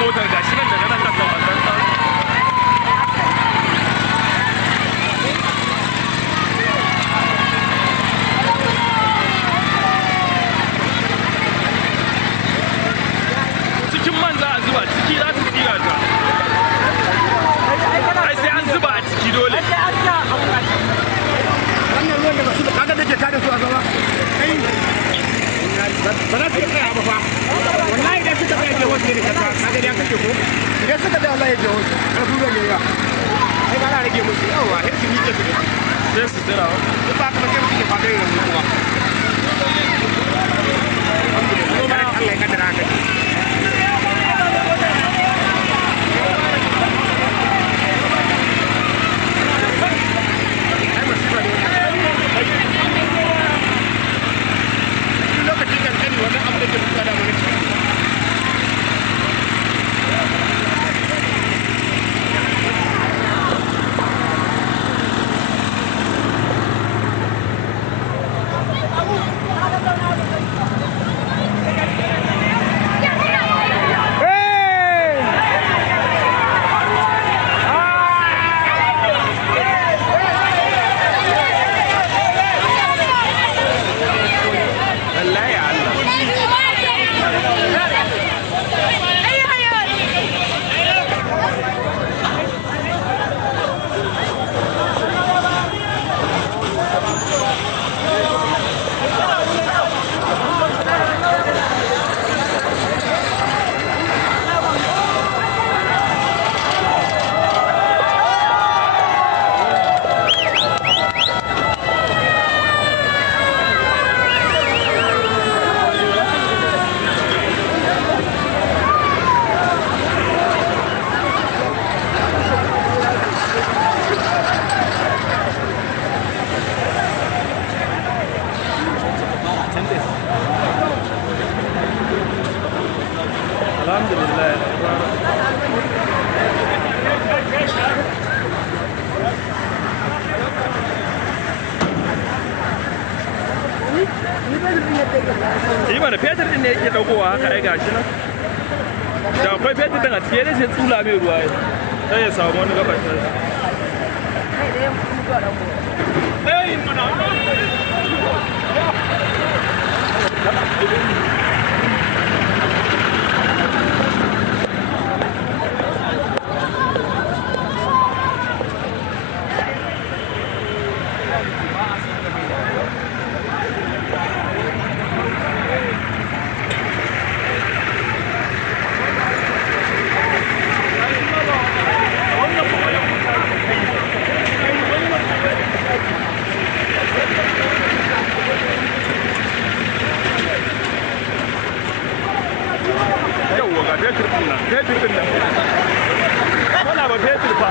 motar gashi nan daga nan kasa wannan cikin man za a zuba ciki za su tsira ta ai sai an zuba a ciki dole wannan ruwan da ba su kaga take tada su a gaba ba za su iya tsaya ba fa wallahi idan suka tsaya je wasu ne kasa kaga ya kake ko idan suka tsaya wallahi je wasu karfi ruwan ne ya ai ba na rage musu yawa sai su miƙe su sai su tsira duk ba kuma sai muke fadar yanzu kuma Allah ya kaddara haka alhamdulillah yi mana fetur din ne yake daukowa haka ai gashi nan da akwai fetur din a cikin ne sai tsula mai ruwa sai ya samu wani gabar fetur din nan fetur din nan wala ba fetur fa